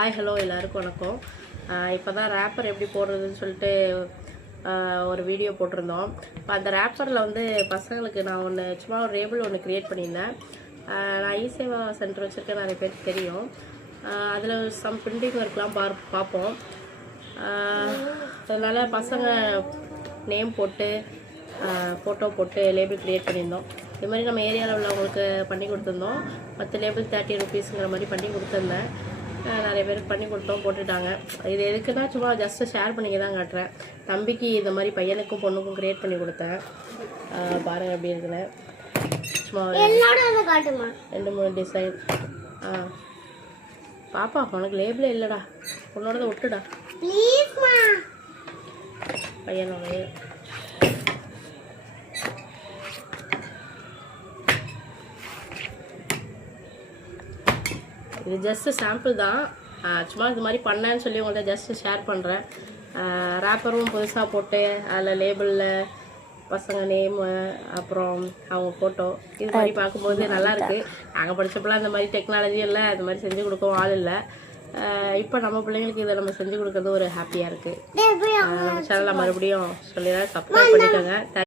Hi hello எல்லாருக்கும் வணக்கம். இப்போ தான் ரேப்பர் எப்படி போடுறதுன்னு சொல்லிட்டு ஒரு வீடியோ போட்டிருந்தோம். இப்போ அந்த ரேப்பரில் வந்து பசங்களுக்கு நான் சும்மா ஒரு ரேபிள் ஒன்று க்ரியேட் பண்ணியிருந்தேன். நான் இசேவா சென்டர் வச்சுருக்கேன், நிறைய பேருக்கு தெரியும். அதில் சம் பிரிண்டிங் ஒர்க்லாம் பார்ப்போம். அதனால் பசங்க நேம் போட்டு ஃபோட்டோ போட்டு லேபிள் க்ரியேட் பண்ணியிருந்தோம். இது மாதிரி நம்ம ஏரியாவில் உள்ளவங்களுக்கு பண்ணி கொடுத்துருந்தோம். 10 லேபிள் 30 ருபீஸுங்கிற மாதிரி பண்ணி கொடுத்துருந்தேன். நிறைய பேருக்கு பண்ணி கொடுத்தோம், போட்டுட்டாங்க. இது எதுக்குன்னா சும்மா ஜஸ்ட்டு ஷேர் பண்ணிக்க தான் காட்டுறேன். தம்பிக்கு இந்த மாதிரி பையனுக்கும் பொண்ணுக்கும் க்ரியேட் பண்ணி கொடுத்தேன். பாருங்கள் எப்படி இருக்குன்னு. சும்மா 2-3 டிசைன். பாப்பா உனக்கு லேபிளே இல்லைடா, உன்னோட விட்டுடா பையனோட. இது ஜஸ்ட்டு சாம்பிள் தான். சும்மா இது மாதிரி பண்ணேன்னு சொல்லி உங்கள்கிட்ட ஜஸ்ட்டு ஷேர் பண்ணுறேன். ரேப்பரும் புதுசாக போட்டு அதில் லேபிளில் பசங்க நேமு அப்புறம் அவங்க ஃபோட்டோ இது மாதிரி பார்க்கும்போது நல்லாயிருக்கு. நாங்கள் படித்தப்பெல்லாம் இந்த மாதிரி டெக்னாலஜி இல்லை, இது மாதிரி செஞ்சு கொடுக்கவும் ஆள் இல்லை. இப்போ நம்ம பிள்ளைங்களுக்கு இதை நம்ம செஞ்சு கொடுக்குறது ஒரு ஹாப்பியாக இருக்குது. நம்ம சேனலில் மறுபடியும் சொல்லிடுறேன், சப்ஸ்கிரைப் பண்ணிக்கோங்க.